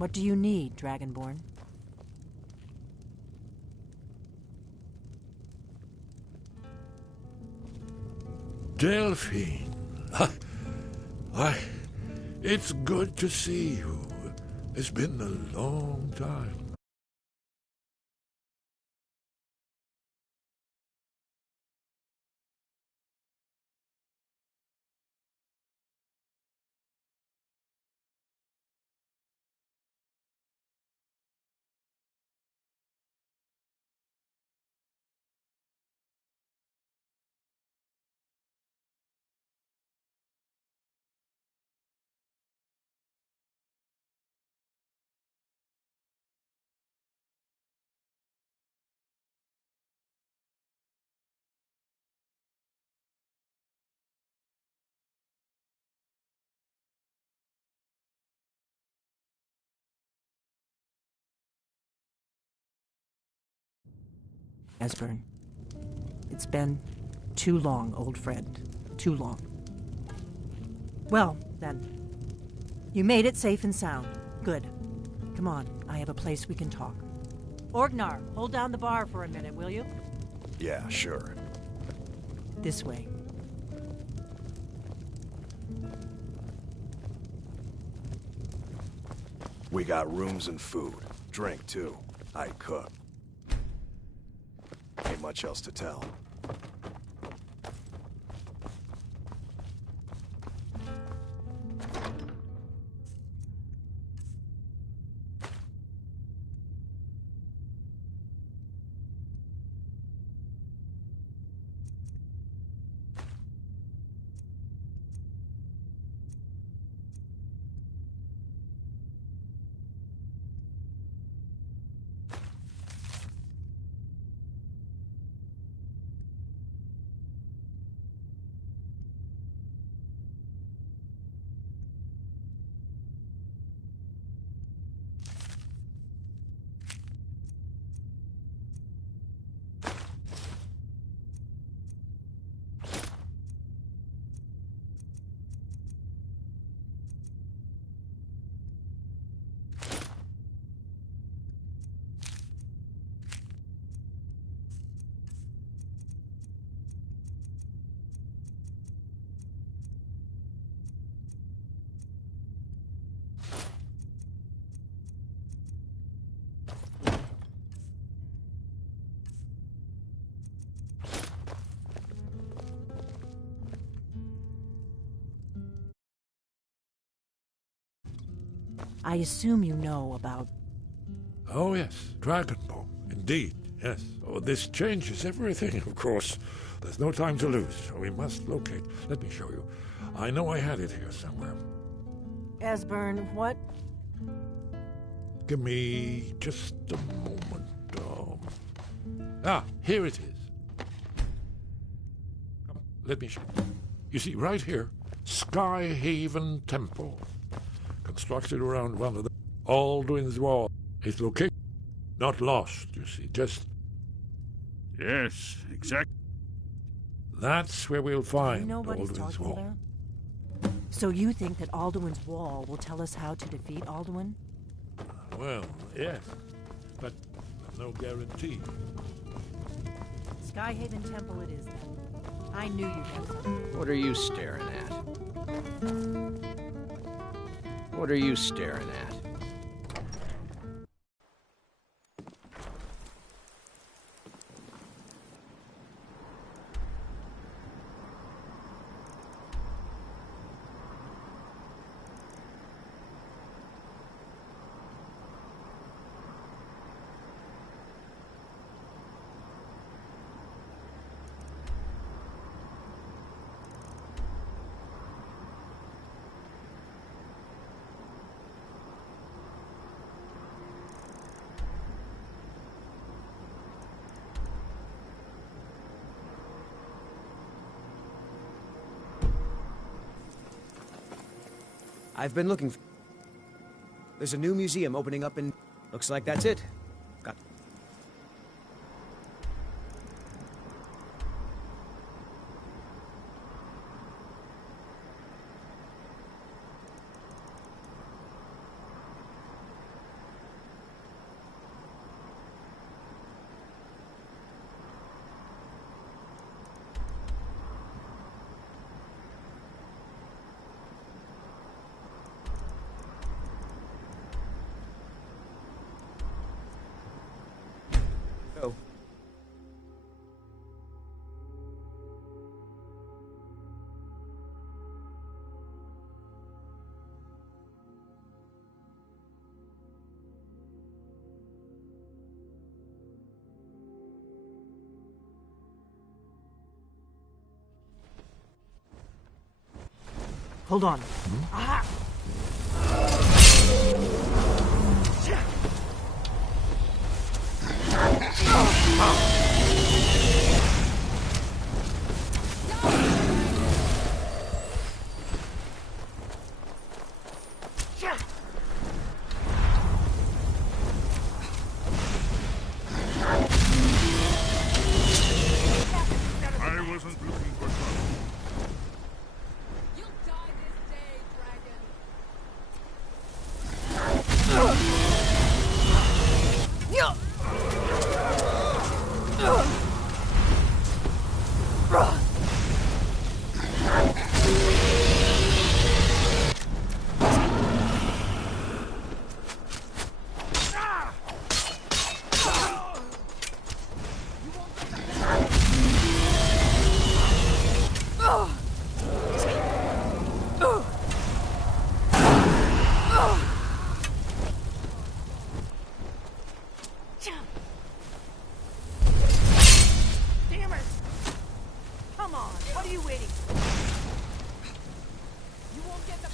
What do you need, Dragonborn? Delphine. Why, it's good to see you. It's been a long time. Esbern. It's been too long, old friend. Too long. Well, then. You made it safe and sound. Good. Come on, I have a place we can talk. Orgnar, hold down the bar for a minute, will you? Yeah, sure. This way. We got rooms and food. Drink, too. I cook. Ain't much else to tell. I assume you know about... Oh, yes, Dragonborn. Indeed, yes. Oh, this changes everything, of course. There's no time to lose, so we must locate. Let me show you. I know I had it here somewhere. Esbern, what? Give me just a moment. Here it is. Come, let me show you. You see, right here, Skyhaven Temple. Constructed around one of the Alduin's Wall. Its location, not lost, you see, just... Yes, exactly. That's where we'll find You know what he's Alduin's talking Wall. about? So you think that Alduin's Wall will tell us how to defeat Alduin? Well, yes, but no guarantee. Skyhaven Temple it is, then. I knew you'd have something. What are you staring at? What are you staring at? I've been looking for... There's a new museum opening up in... Looks like that's it. Got... Oh. Hold on. Ah! I wasn't looking for trouble. You'll die this day, dragon. Damn it! Come on, what are you waiting for? You won't get the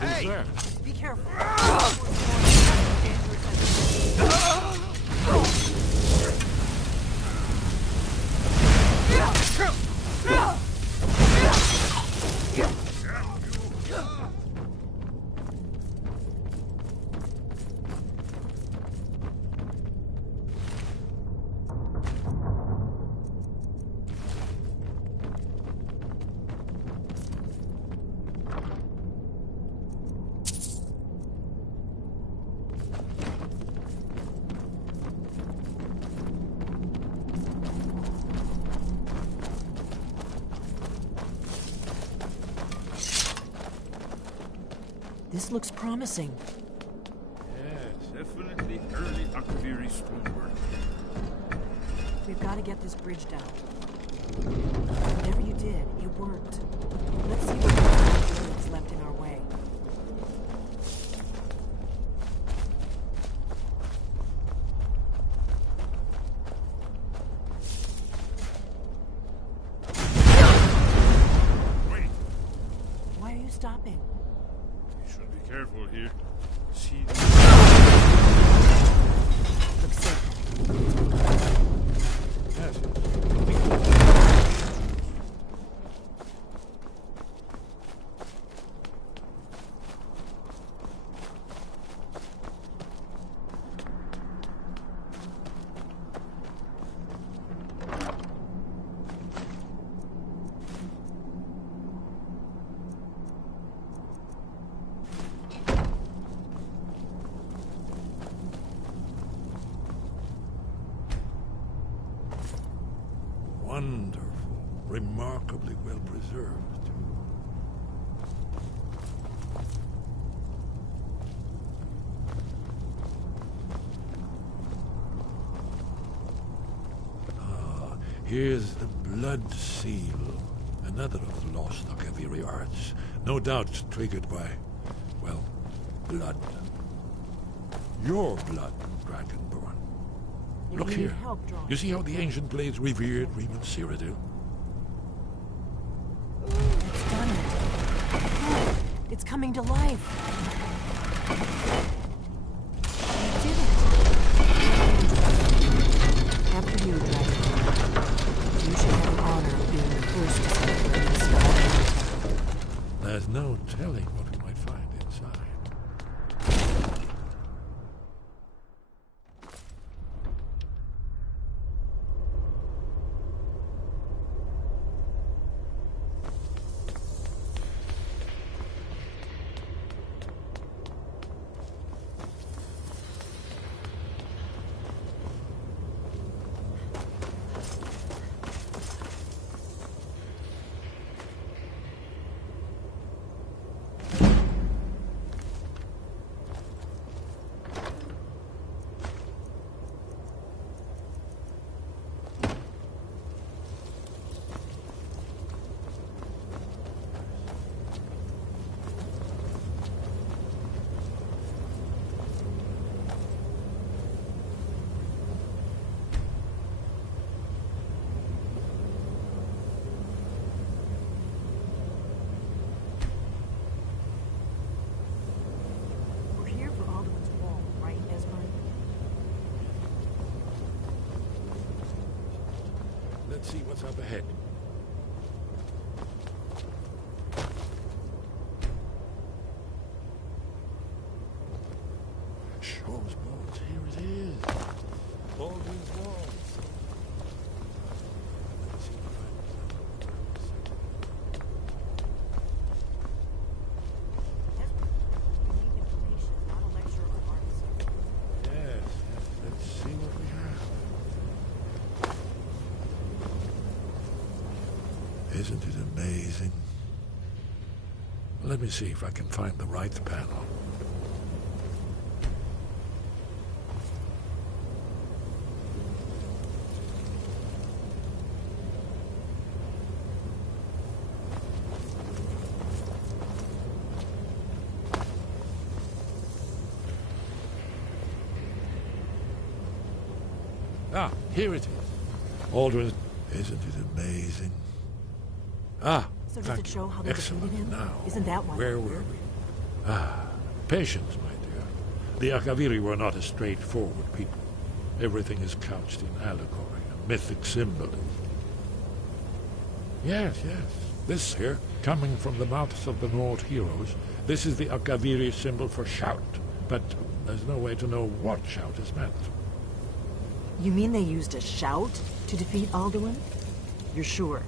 Who's there? Be careful. This looks promising. Yes, definitely early Akaviri stonework. We've got to get this bridge down. Whatever you did, it worked. Let's see what is left in our way. Wait, Why are you stopping? we should be careful here. See, Looks safe. Yes. Wonderful. Remarkably well preserved, too. Here's the blood seal. Another of the lost Akaviri arts. No doubt triggered by, well, blood. Your blood, Dragonborn. You Look need here. help drawing. You see how the ancient blades revered Riemann Cyrodiil? It's done it. It's coming to life. You did it. After you, Dragon. You should have the honor of being the first to set foot in the Skyrim. There's no telling what we might find inside. We're here for Alduin's wall, right, Esmond? Let's see what's up ahead. Shaw's bones. Here it is. Baldwin's wall. Let's see if Esmond, unique information, not a lecture on artists. Yes, let's see what we have. Isn't it amazing? Let me see if I can find the right panel. Ah, here it is. Aldrin, isn't it amazing? Ah, So does thank it you. show how they Excellent. defeated him? Now, Isn't that why where we're were here? we? Ah, patience, my dear. The Akaviri were not a straightforward people. Everything is couched in allegory and mythic symbolism. Yes, yes. This here, coming from the mouths of the Nord heroes, this is the Akaviri symbol for shout. But there's no way to know what shout is meant. You mean they used a shout to defeat Alduin? You're sure?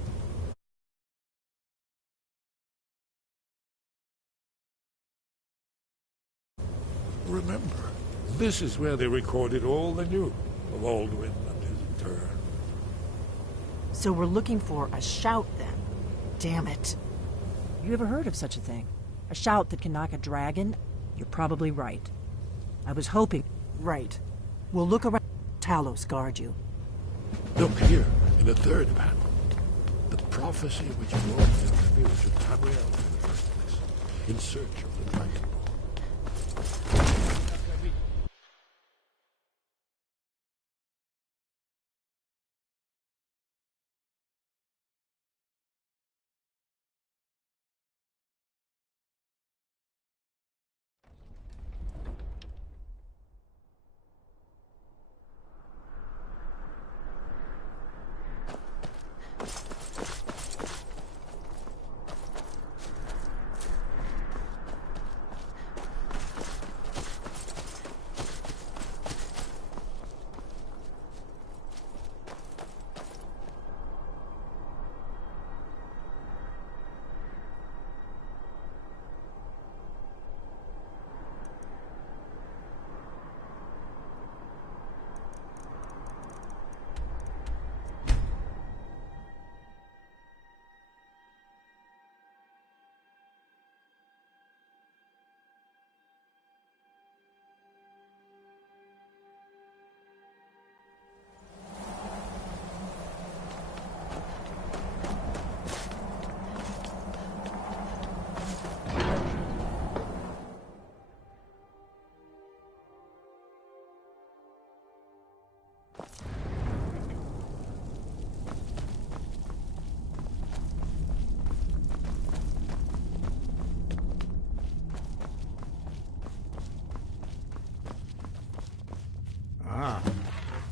Remember, this is where they recorded all they knew of Alduin and his return. So we're looking for a shout then. Damn it. You ever heard of such a thing? A shout that can knock a dragon? You're probably right. I was hoping... Right. We'll look around. Talos guard you. Look here, in the third panel. The prophecy which brought the spirit to Tamriel in the first place, in search of the dragon ball.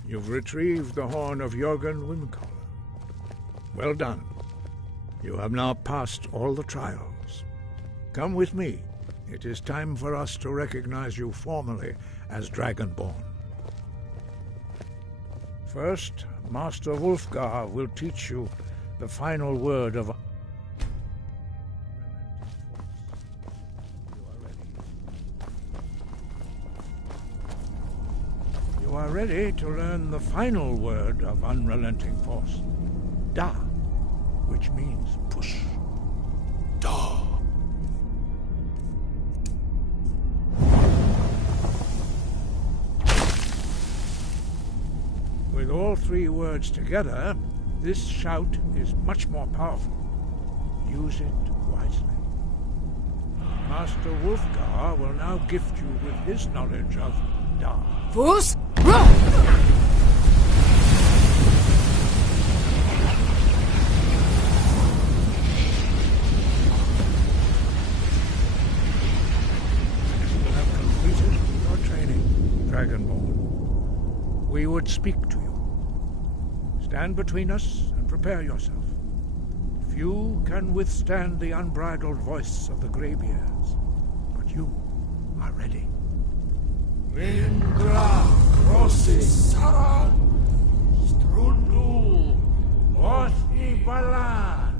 You've retrieved the horn of Jürgen Windcaller. Well done. You have now passed all the trials. Come with me. It is time for us to recognize you formally as Dragonborn. First, Master Wulfgar will teach you the final word of... You are ready to learn the final word of unrelenting force. Da, which means push. Da. With all three words together, this shout is much more powerful. Use it wisely. Master Wulfgar will now gift you with his knowledge of Da. Fus? You have completed your training, Dragonborn. We would speak to you. Stand between us and prepare yourself. Few can withstand the unbridled voice of the Greybeards, but you are ready. Vingra, Crossis, Saran, Strundul, Othi Balan,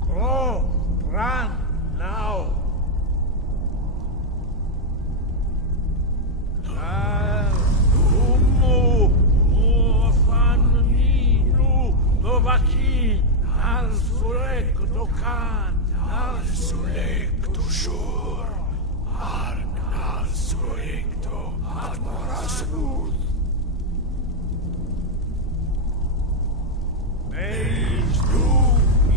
Klo, Bran, now. Umu, Muafan, Ninu, Novaki, Al Sulek, Dokan, Al Sulek, Tushur, Arn, Al Sulek, Admorasud. Meis du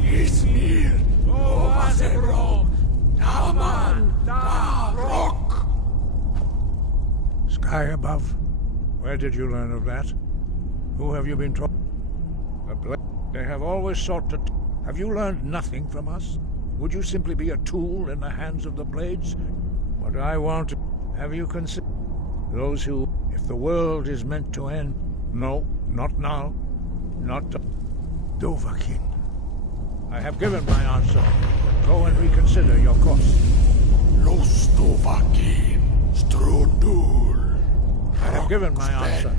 Ismir, Ovazebro, Daman, Da Rock. Sky above. Where did you learn of that? Who have you been taught? They have always sought to... Have you learned nothing from us? Would you simply be a tool in the hands of the Blades? What I want... Have you considered... Those who... If the world is meant to end... No, not now. Not... Dovahkiin. I have given my answer. Go and reconsider your course. Los Dovahkiin, Strundul. I have given my answer.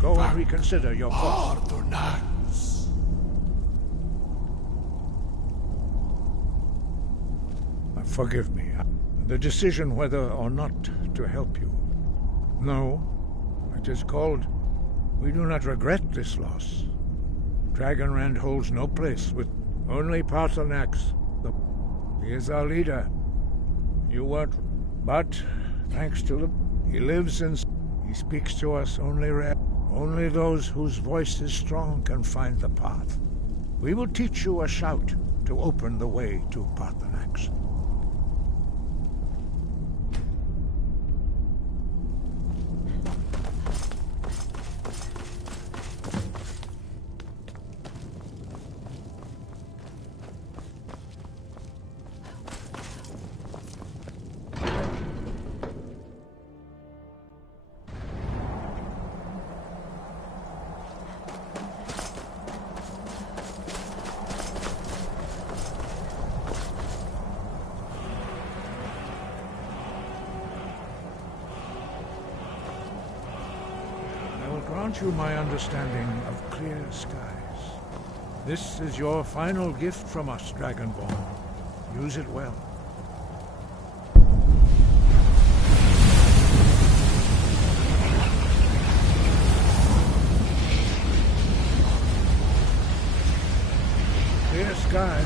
Go and reconsider your course. Forgive me. The decision whether or not to help you. No, it is called... We do not regret this loss. Dragonrand holds no place with only Paarthurnax. He is our leader. You weren't... But, thanks to the... He lives in... He speaks to us only rare. Only those whose voice is strong can find the path. We will teach you a shout to open the way to Paarthurnax. Grant you my understanding of clear skies. This is your final gift from us, Dragonborn. Use it well. Clear skies.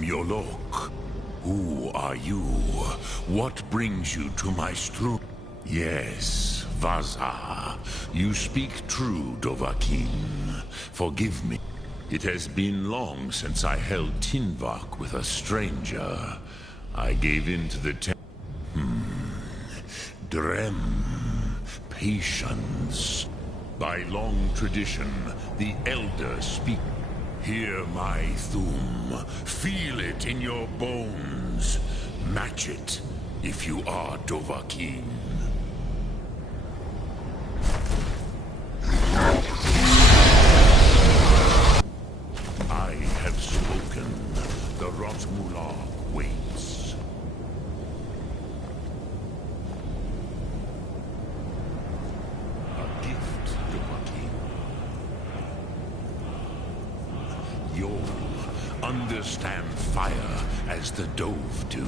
Yolok, who are you? What brings you to my stru? Yes, Vaza. You speak true, Dovahkiin. Forgive me. It has been long since I held Tinvak with a stranger. I gave in to the Drem. Patience. By long tradition, the elders speak. Hear my Thum. Feel it in your bones. Match it, if you are Dovahkiin. I have spoken. The Rotmular waits. A gift, Dovahkiin. You'll understand fire as the Dove do.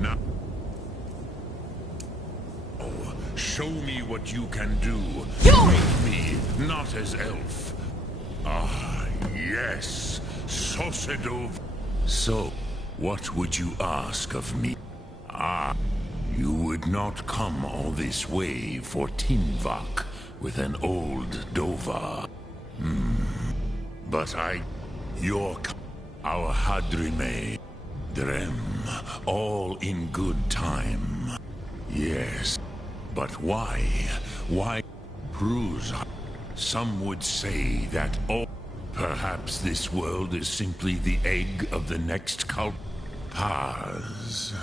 Now, show me what you can do. Make me not as elf. Ah, yes, Sosedov. So, what would you ask of me? Ah, you would not come all this way for Tinvak with an old Dova. But our Hadrime, Drem, all in good time. Yes, but why? Why Cruz? Some would say that perhaps this world is simply the egg of the next cult. Paz.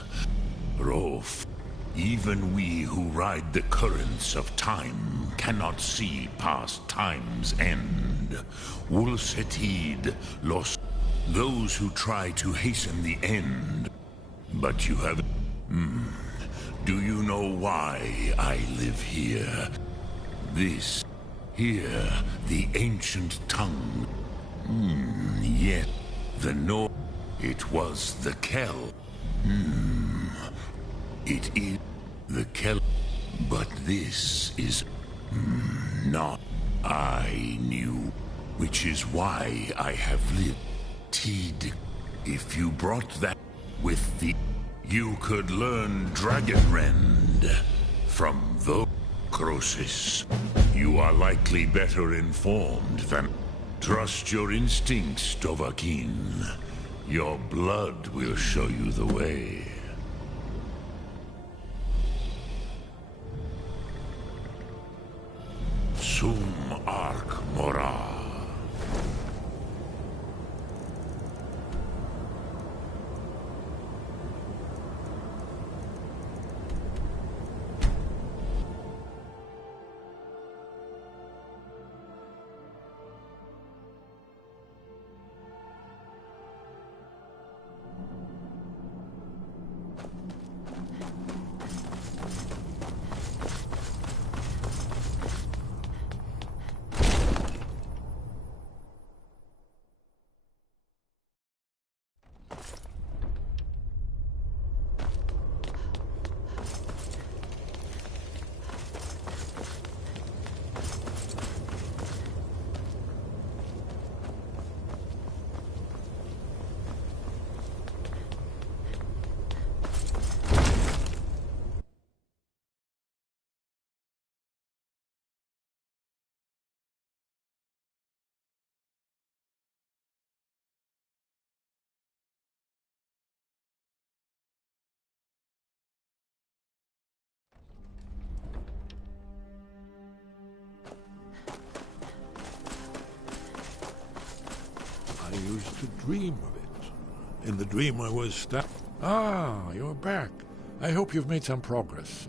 Rof. Even we who ride the currents of time cannot see past time's end. Wulsetid lost those who try to hasten the end. But you have... Do you know why I live here? This... Here, the ancient tongue. Yet, the North. It was the Kel. It is the Kel. But this is not. I knew, which is why I have lived. Tid, if you brought that with the, you could learn Dragonrend from the Crosis. You are likely better informed than... Trust your instincts, Dovahkiin. Your blood will show you the way. Sum Arc Mora. I used to dream of it. In the dream I was Ah, you're back. I hope you've made some progress.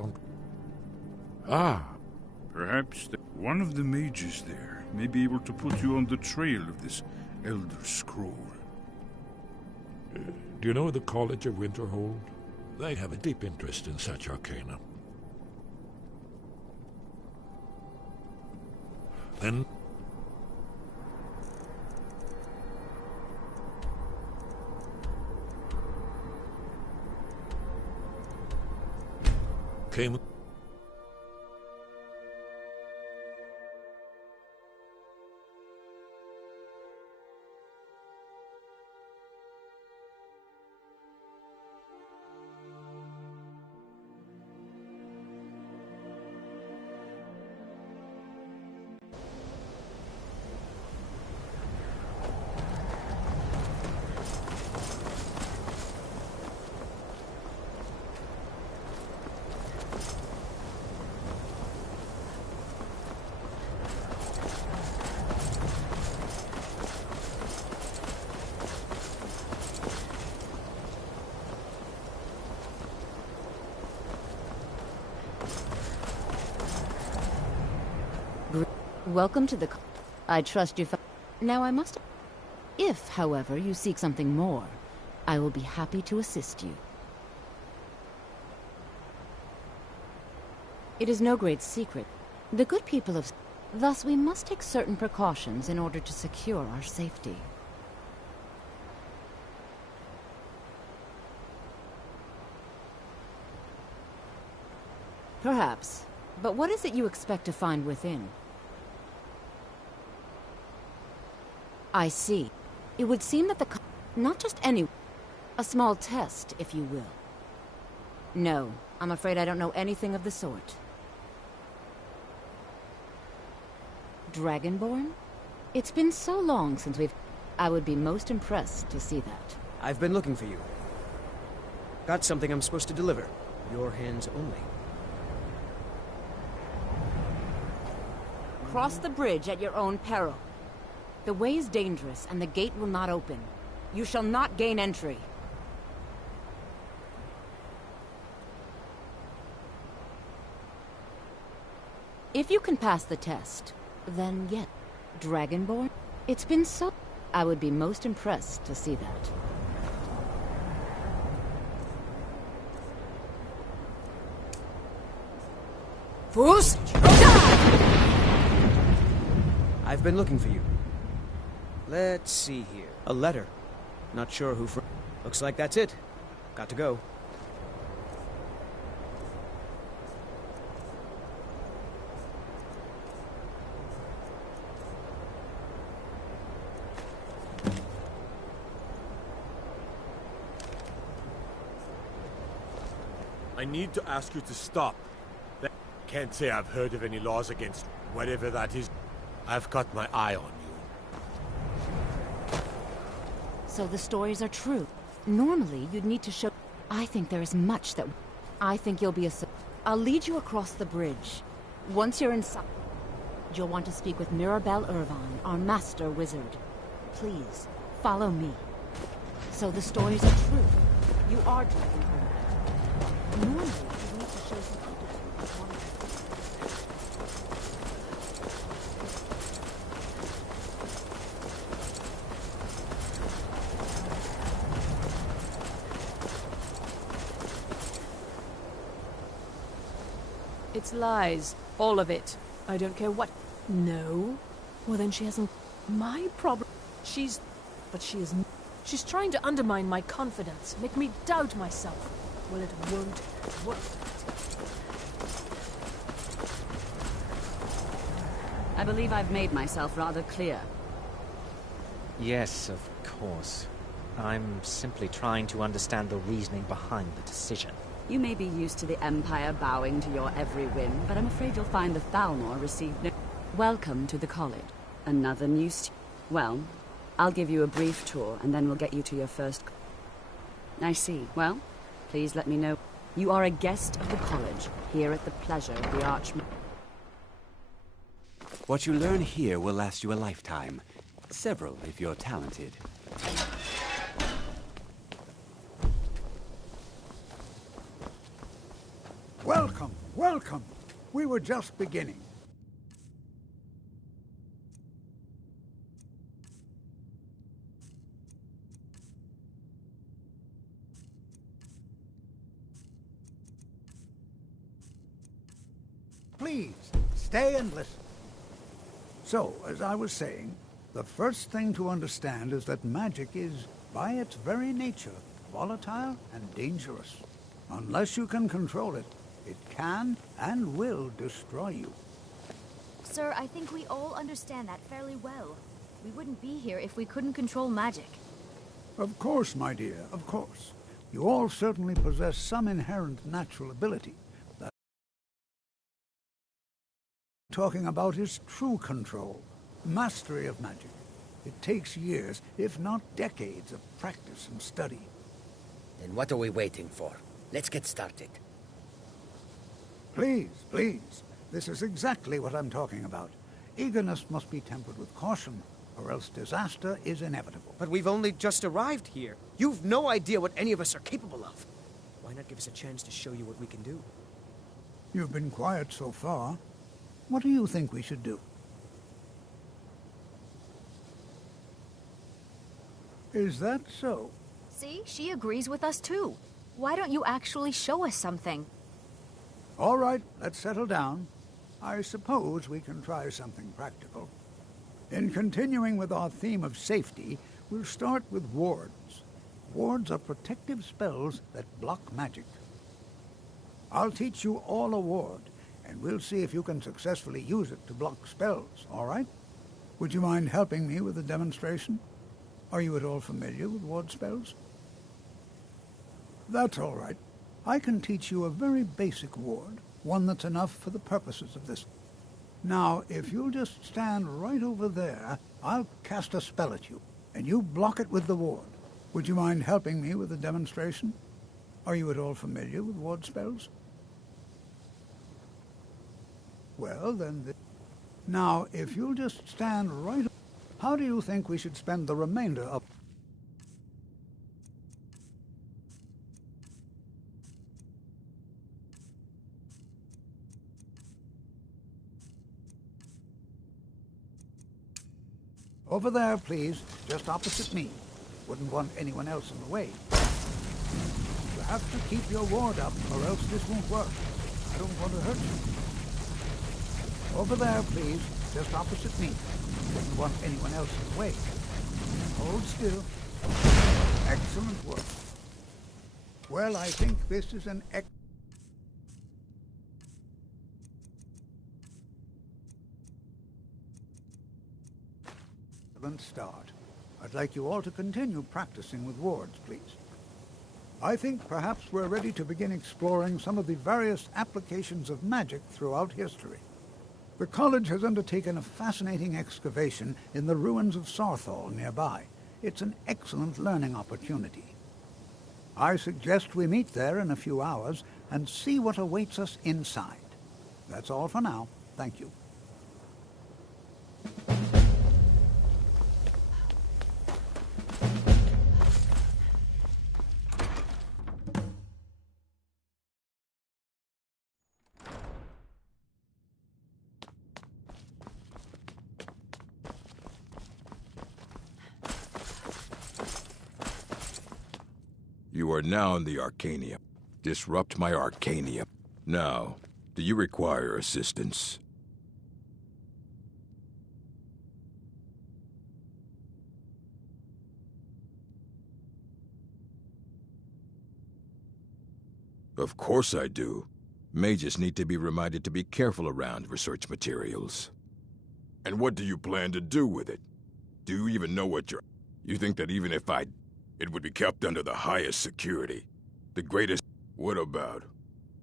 Perhaps one of the mages there may be able to put you on the trail of this Elder Scroll. Do you know the College of Winterhold? They have a deep interest in such arcana. Then came Welcome to the... I trust you... Now I must... If, however, you seek something more, I will be happy to assist you. It is no great secret. The good people of... Thus, we must take certain precautions in order to secure our safety. Perhaps. But what is it you expect to find within? I see. It would seem that not just any... A small test, if you will. No, I'm afraid I don't know anything of the sort. Dragonborn? It's been so long since we've... I would be most impressed to see that. I've been looking for you. Got something I'm supposed to deliver. Your hands only. Cross the bridge at your own peril. The way is dangerous, and the gate will not open. You shall not gain entry. If you can pass the test, then yet, Dragonborn? It's been so... I would be most impressed to see that. Fools! I've been looking for you. Let's see here. A letter. Not sure who from... Looks like that's it. Got to go. I need to ask you to stop. Can't say I've heard of any laws against whatever that is. I've got my eye on you. So the stories are true. Normally, you'd need to show... I think there is much that... I think you'll be a... I'll lead you across the bridge. Once you're inside... You'll want to speak with Mirabelle Irvine, our master wizard. Please, follow me. So the stories are true. You are driving her. Normally, you need to show some aptitude. It's lies. All of it. I don't care what... No? Well, then she hasn't... My problem... But she is... She's trying to undermine my confidence, make me doubt myself. Well, it won't work. I believe I've made myself rather clear. Yes, of course. I'm simply trying to understand the reasoning behind the decision. You may be used to the Empire bowing to your every whim, but I'm afraid you'll find the Thalmor received no... Welcome to the college. Another new Well, I'll give you a brief tour, and then we'll get you to your first... I see. Well, please let me know. You are a guest of the college, here at the pleasure of the Archmaster. What you learn here will last you a lifetime. Several, if you're talented. Welcome, welcome. We were just beginning. Please, stay and listen. So, as I was saying, the first thing to understand is that magic is, by its very nature, volatile and dangerous. Unless you can control it, it can and will destroy you. Sir, I think we all understand that fairly well. We wouldn't be here if we couldn't control magic. Of course, my dear, of course. You all certainly possess some inherent natural ability. That talking about is true control, mastery of magic. It takes years, if not decades, of practice and study. Then what are we waiting for? Let's get started. Please, please. This is exactly what I'm talking about. Eagerness must be tempered with caution, or else disaster is inevitable. But we've only just arrived here. You've no idea what any of us are capable of. Why not give us a chance to show you what we can do? You've been quiet so far. What do you think we should do? Is that so? See, she agrees with us too. Why don't you actually show us something? All right, let's settle down. I suppose we can try something practical. In continuing with our theme of safety, we'll start with wards. Wards are protective spells that block magic. I'll teach you all a ward, and we'll see if you can successfully use it to block spells, all right? Would you mind helping me with the demonstration? Are you at all familiar with ward spells? That's all right. I can teach you a very basic ward, one that's enough for the purposes of this. Now, if you'll just stand right over there, I'll cast a spell at you, and you block it with the ward. Would you mind helping me with the demonstration? Are you at all familiar with ward spells? Well, then... Now, if you'll just stand right... How do you think we should spend the remainder of... Over there, please, just opposite me. Wouldn't want anyone else in the way. You have to keep your ward up, or else this won't work. I don't want to hurt you. Over there, please, just opposite me. Wouldn't want anyone else in the way. Hold still. Excellent work. Well, I think this is an excellent start. I'd like you all to continue practicing with wards, please. I think perhaps we're ready to begin exploring some of the various applications of magic throughout history. The college has undertaken a fascinating excavation in the ruins of Sarthal nearby. It's an excellent learning opportunity. I suggest we meet there in a few hours and see what awaits us inside. That's all for now. Thank you. You are now in the Arcanium. Disrupt my Arcanium. Now, do you require assistance? Of course I do. Mages need to be reminded to be careful around research materials. And what do you plan to do with it? Do you even know what you're... You think that even if it would be kept under the highest security? The greatest... What about?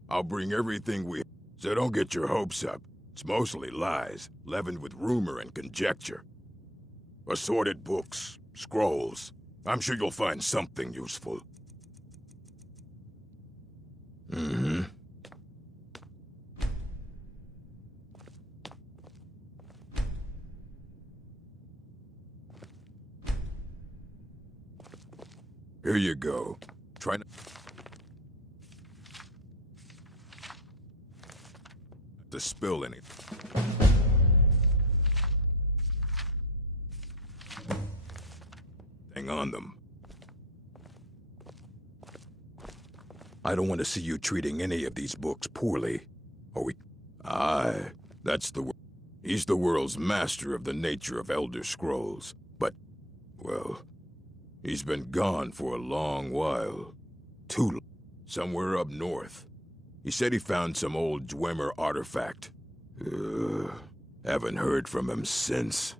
I'll bring everything we... So don't get your hopes up. It's mostly lies, leavened with rumor and conjecture. Assorted books, scrolls. I'm sure you'll find something useful. Mm-hmm. Here you go. Try not to spill anything. Hang on them. I don't want to see you treating any of these books poorly. Or we... Aye, that's the... He's the world's master of the nature of Elder Scrolls. But, well, he's been gone for a long while. Too long. Somewhere up north. He said he found some old Dwemer artifact. Haven't heard from him since.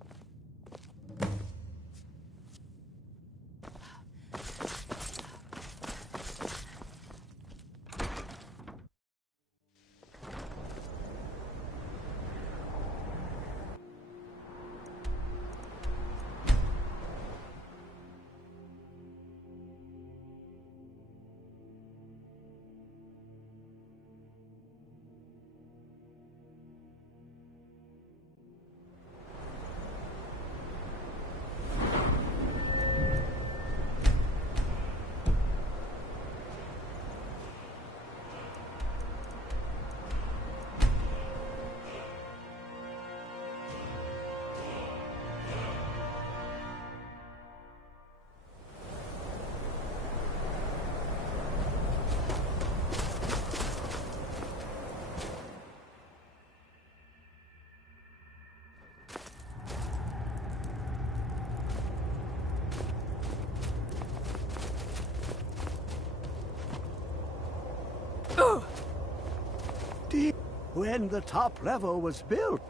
When the top level was built,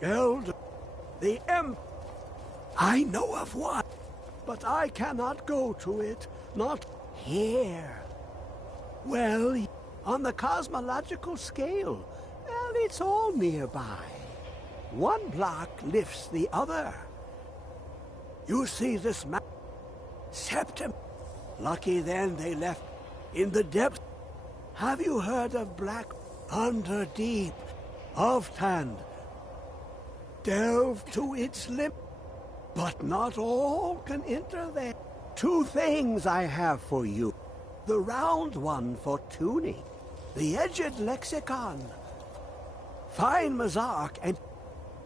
the I know of one, but I cannot go to it, not here. Well, on the cosmological scale, well, it's all nearby. One block lifts the other. You see this map? Septum. Lucky then they left in the depths. Have you heard of Black Under Deep, Oftand? Delve to its limit, but not all can enter there. Two things I have for you. The round one for tuning, the edged lexicon. Find Mazark and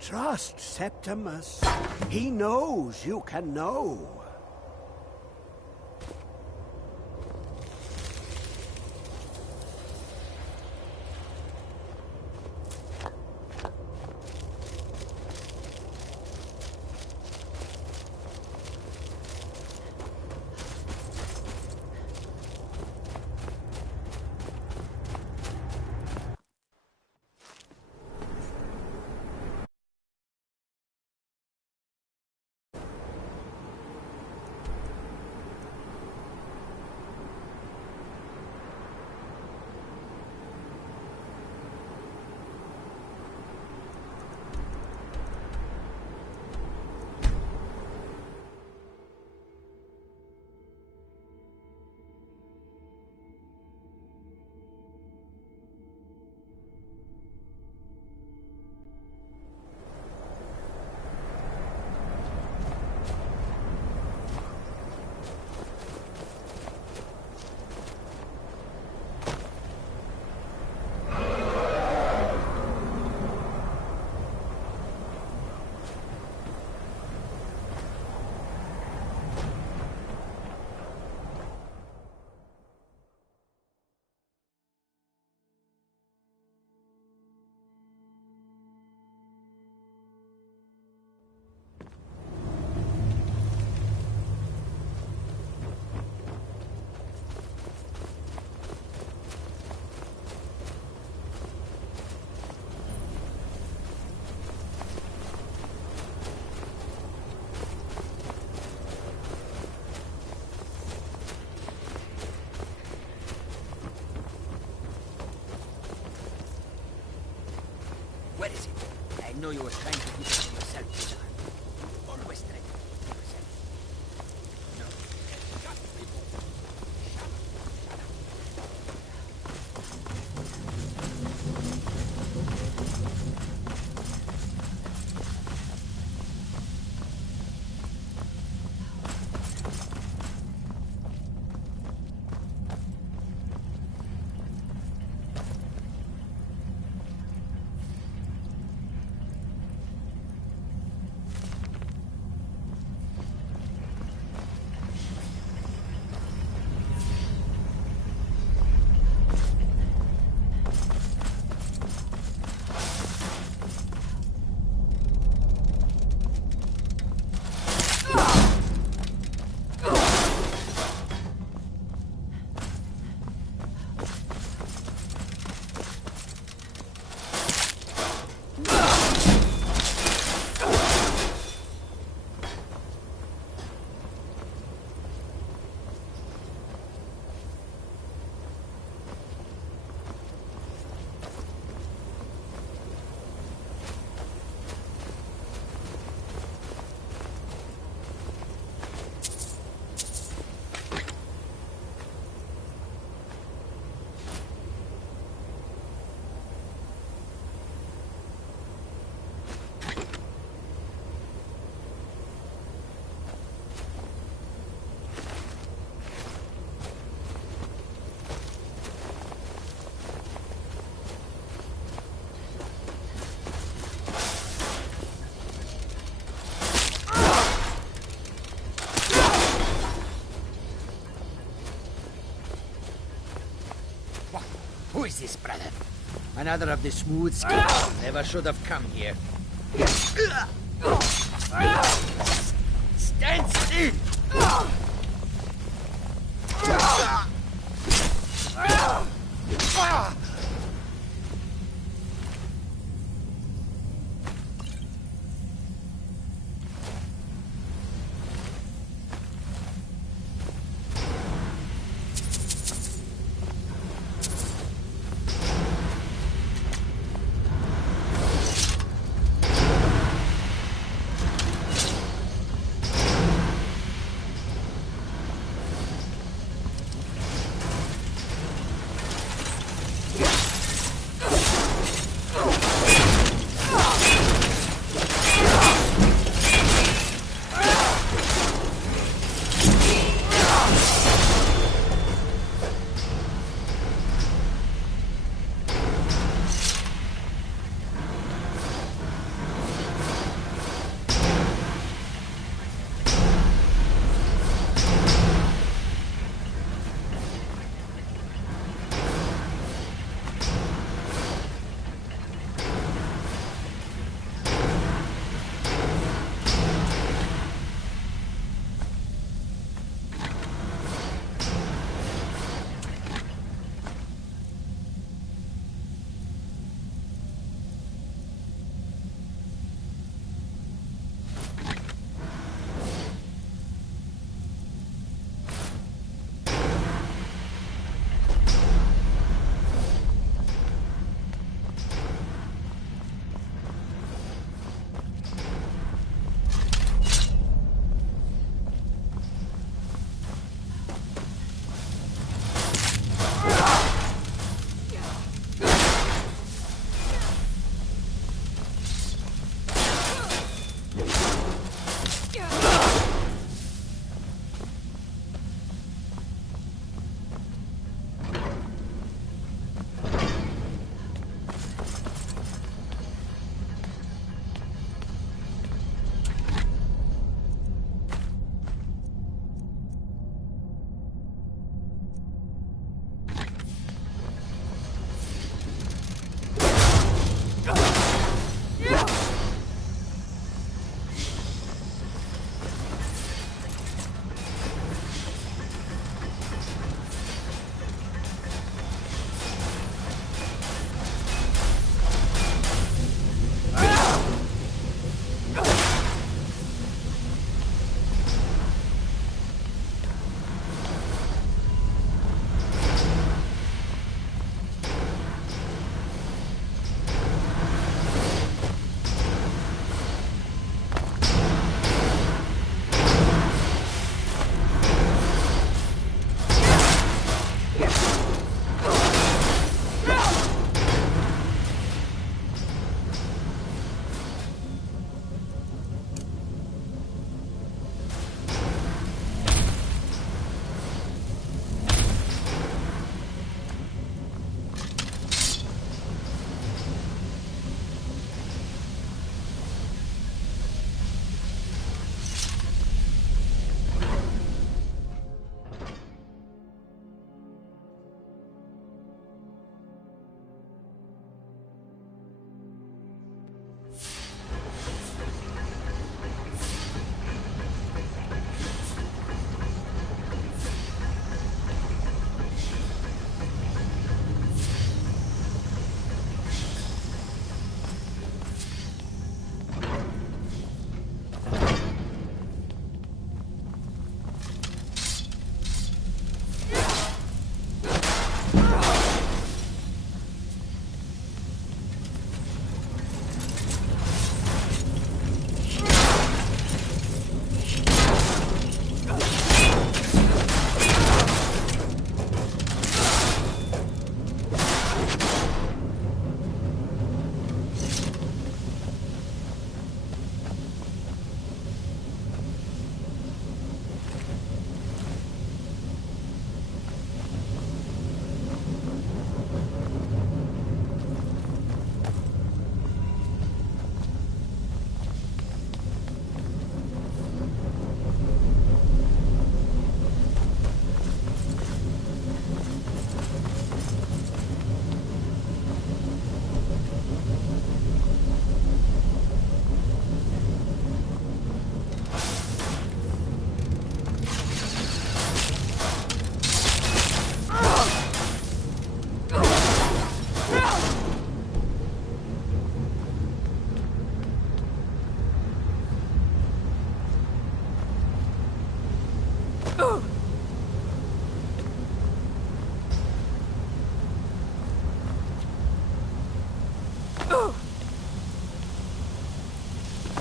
trust Septimus. He knows you can know. know you were trying to keep it to yourself, Cesar. You always try to keep it to yourself. No. Got people. Who is this, brother? Another of the smooth skin. Never should have come here. Stand still!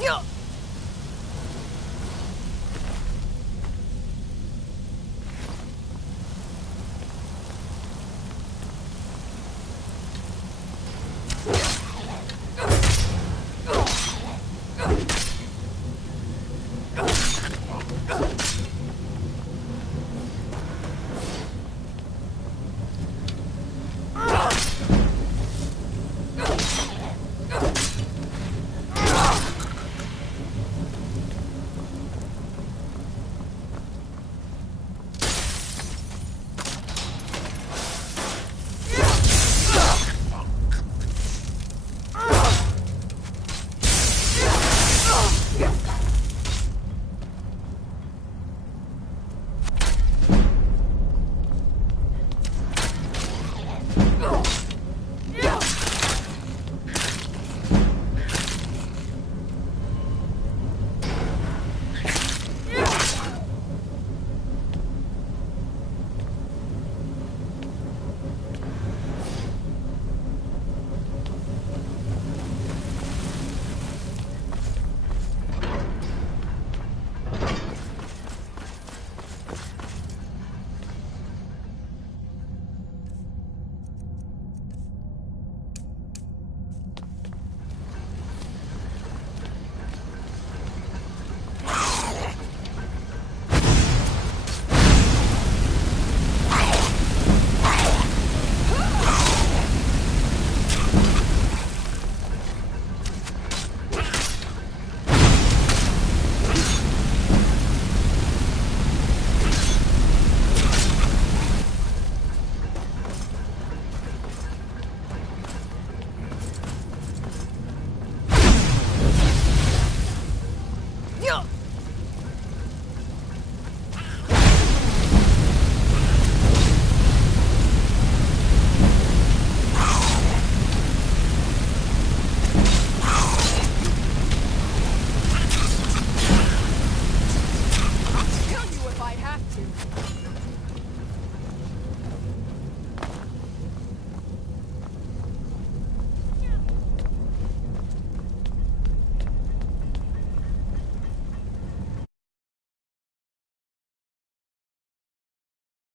Yeah.